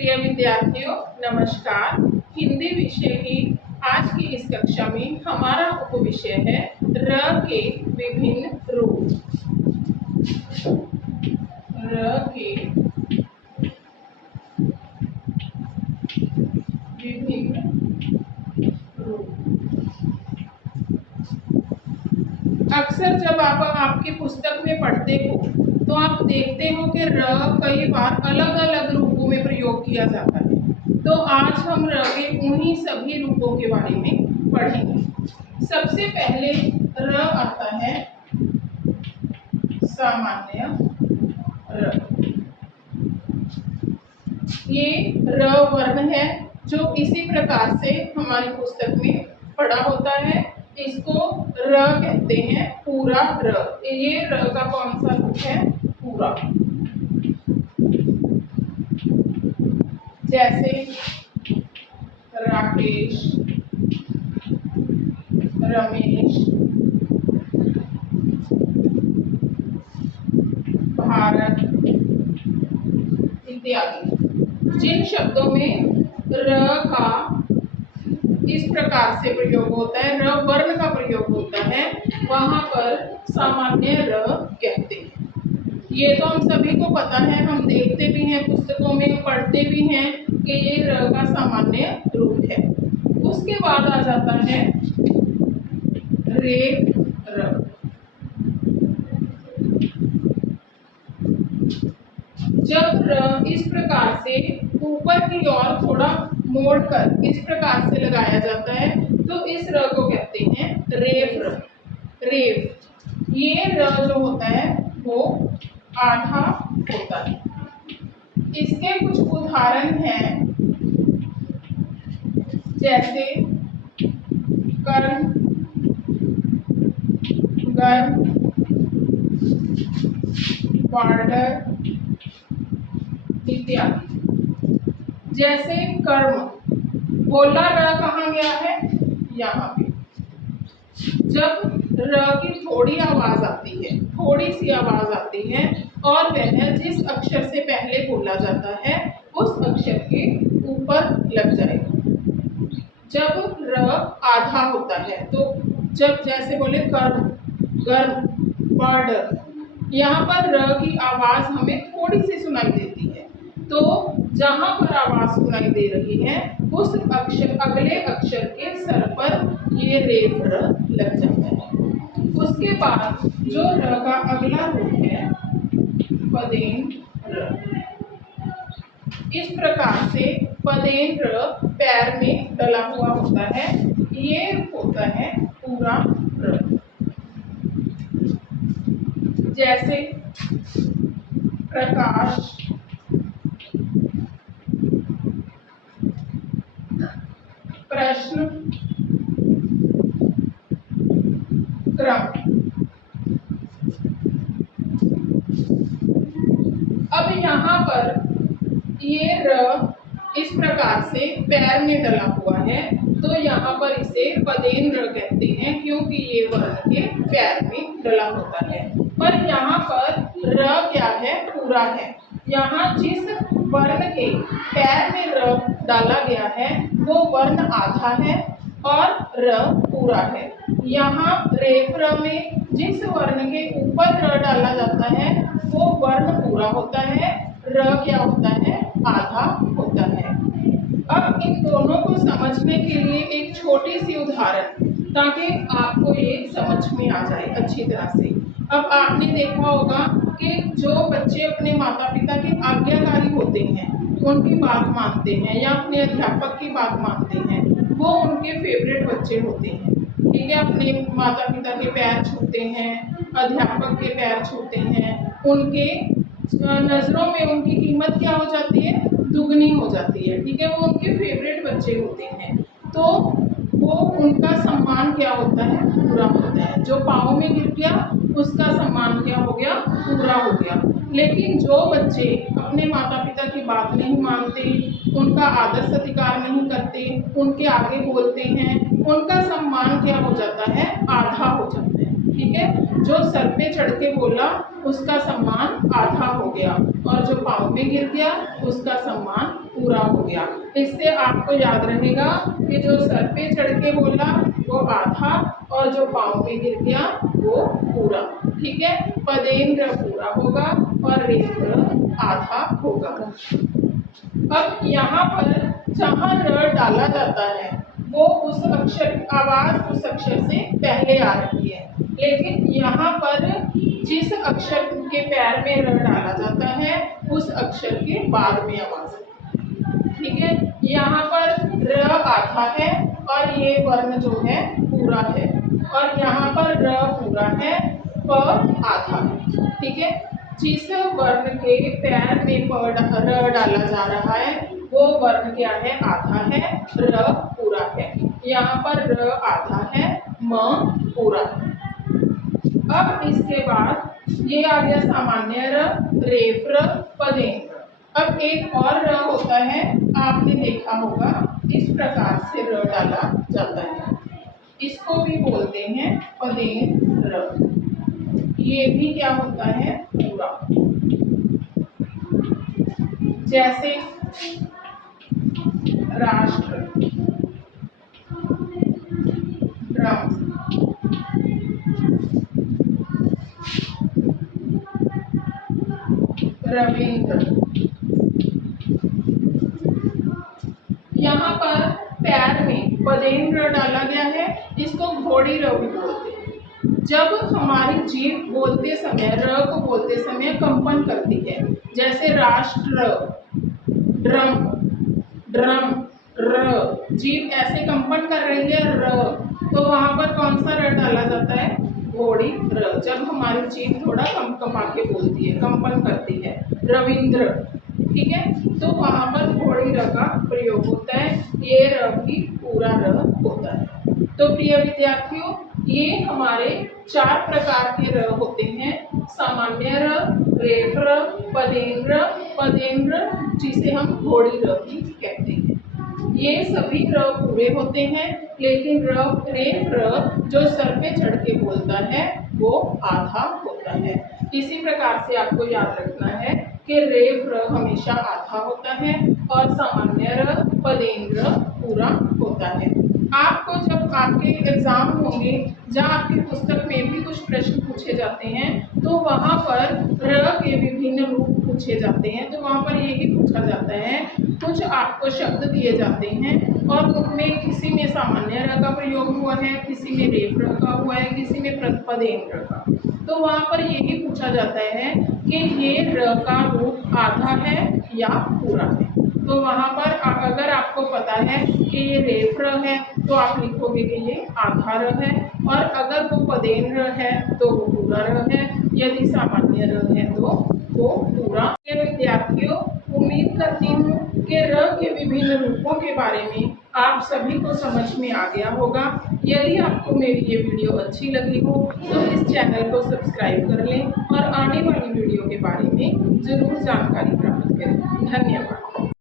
प्रिय विद्यार्थियों, नमस्कार। हिंदी विषय की आज की इस कक्षा में हमारा उपविषय है र के विभिन्न रूप। र के विभिन्न रूप। अक्सर जब आप आपकी पुस्तक में पढ़ते हो तो आप देखते हो कि र कई बार अलग अलग रूपों में प्रयोग किया जाता है। तो आज हम र के उन्हीं सभी रूपों के बारे में पढ़ेंगे। सबसे पहले र आता है सामान्य र। ये र वर्ण है जो इसी प्रकार से हमारी पुस्तक में पढ़ा होता है। इसको र कहते हैं, पूरा र। ये र का कौन सा रूप है? पूरा। जैसे राकेश, रमेश, भारत इत्यादि। जिन शब्दों में र का इस प्रकार से प्रयोग होता है, र वर्ण का प्रयोग होता है, वहां पर सामान्य र कहते हैं। ये तो हम सभी को पता है, हम देखते भी हैं, पुस्तकों में पढ़ते भी हैं कि ये र का सामान्य रूप है। उसके बाद आ जाता है रेफ र। जब र इस प्रकार से ऊपर की ओर थोड़ा मोड़कर इस प्रकार से लगाया जाता है तो इस र को कहते हैं रेफ र। रेफ, ये र जो होता है वो आधा होता है। इसके कुछ उदाहरण हैं, जैसे कर्म, गर्म, बॉर्डर इत्यादि। जैसे कर्म, बोला र कहाँ गया है? यहाँ पे। जब र की थोड़ी आवाज आती है, थोड़ी सी आवाज आती है और वह जिस अक्षर से पहले बोला जाता है उस अक्षर के ऊपर लग जाएगा। जब र आधा होता है तो जब जैसे बोले कर्म, गर्म, बॉर्डर, यहाँ पर र की आवाज हमें थोड़ी सी सुनाई देती है। तो जहां पर आवाज सुनाई दे रही है उस अक्षर, अगले अक्षर के सर पर ये रेफ र लग जाता है। उसके बाद जो र का अगला रूप है पदेन र। इस प्रकार से पदेन र पैर में डला हुआ होता है। ये होता है पूरा र। जैसे प्रकाश, प्रश्न, क्रम। अब यहाँ पर ये र इस प्रकार से पैर में डला हुआ है तो यहाँ पर इसे पदेन र कहते हैं, क्योंकि ये वर्ण के पैर में डला होता है। पर यहाँ पर र क्या है? पूरा है। यहाँ जिस वर्ण के पैर में र डाला गया है वो वर्ण आधा है और र पूरा है। यहाँ रेफ र में जिस वर्ण के ऊपर र डाला जाता है वो वर्ण पूरा होता है, र क्या होता है? आधा होता है। अब इन दोनों को समझने के लिए एक छोटी सी उदाहरण, ताकि आपको ये समझ में आ जाए अच्छी तरह से। अब आपने देखा होगा कि जो बच्चे अपने माता पिता के आज्ञाकारी होते हैं, उनकी बात मानते हैं या अपने अध्यापक की बात मानते हैं, वो उनके फेवरेट बच्चे होते हैं। ठीक है, अपने माता पिता के पैर छूते हैं, अध्यापक के पैर छूते हैं, उनके नजरों में उनकी कीमत क्या हो जाती है? दुगनी हो जाती है। ठीक है, वो उनके फेवरेट बच्चे होते हैं तो वो उनका सम्मान क्या होता है? पूरा होता है। जो पाँव में गिर गया उसका सम्मान क्या हो गया? पूरा हो गया। लेकिन जो बच्चे अपने माता पिता की बात नहीं मानते, उनका आदर सत्कार नहीं करते, उनके आगे बोलते हैं, उनका सम्मान क्या हो जाता है? आधा हो जाता है। ठीक है, जो सर पे चढ़ के बोला उसका सम्मान आधा हो गया और जो पाँव में गिर गया उसका सम्मान पूरा इससे आपको याद रहेगा कि जो सर पे चढ़ के बोला वो आधा और जो पाँव पे गिर गया वो पूरा। ठीक है, पदेन्द्र पूरा होगा और रेफ्र आधा होगा। अब यहाँ पर जहाँ र डाला जाता है वो उस अक्षर आवाज उस अक्षर से पहले आ रही है, लेकिन यहाँ पर जिस अक्षर के पैर में र डाला जाता है उस अक्षर के बाद में आवाज है। ठीक है, यहाँ पर र आधा है और ये वर्ण जो है पूरा है, और यहाँ पर र पूरा है, प आधा है। ठीक है, जिस वर्ण के पैर में र डाला जा रहा है वो वर्ण क्या है, आधा है, र पूरा है। यहाँ पर र आधा है, म पूरा है। अब इसके बाद ये आ गया सामान्य र, रेफ्र, पदेन्द्र। अब एक और र होता है, आपने देखा होगा इस प्रकार से र डाला जाता है, इसको भी बोलते हैं पदेन्द्र। ये भी क्या होता है, पूरा। जैसे राष्ट्र, ड्रम, रविंद्र। यहाँ पर पैर में पदेन्द्र डाला गया है, इसको घोड़ी रवि बोलते हैं। जब हमारी जीभ बोलते समय, र को बोलते समय कंपन करती है, जैसे राष्ट्र, ड्रम, ड्रम, र, जीभ ऐसे कंपन कर रही है र, तो वहां पर कौन सा र डाला जाता है, घोड़ी र। जब हमारी जीभ थोड़ा कंपा के बोलती है, कंपन करती है, रविंद्र। ठीक है, तो वहां पर घोड़ी र का प्रयोग होता है, ये र भी पूरा र होता है। तो प्रिय विद्यार्थियों, ये हमारे 4 प्रकार के र होते हैं, सामान्य र, रेफ्र, पदेन्द्र, पदेन्द्र जिसे हम घोड़ी र भी कहते हैं। ये सभी र पूरे होते हैं, लेकिन रेफ्र जो सर पे चढ़ के बोलता है वो आधा होता है। इसी प्रकार से आपको याद रखना है कि रेफ्र हमेशा आधा होता है और सामान्य र, पदेन्द्र पूरा होता है। आपको जब आपके एग्जाम होंगे, जहाँ आपकी पुस्तक में भी कुछ प्रश्न पूछे जाते हैं, तो वहाँ पर र के विभिन्न रूप पूछे जाते हैं, तो वहाँ पर यही पूछा जाता है, कुछ आपको शब्द दिए जाते हैं और उनमें किसी में सामान्य र का प्रयोग हुआ है, किसी में रेफ्र का हुआ है, किसी में पदेन्द्र का। तो वहाँ पर यही पूछा जाता है कि ये र का रूप आधा है या पूरा है। तो वहाँ पर अगर आपको पता है कि ये रेफ्र है तो आप लिखोगे कि ये आधा र है, और अगर वो पदेन्द्र है तो वो पूरा र है, यदि सामान्य र है तो वो पूरा। विद्यार्थियों, उम्मीद करती हूँ कि र के विभिन्न रूपों के बारे में आप सभी को समझ में आ गया होगा। यदि आपको मेरी ये वीडियो अच्छी लगी हो तो इस चैनल को सब्सक्राइब कर लें और आने वाली वीडियो के बारे में ज़रूर जानकारी प्राप्त करें। धन्यवाद।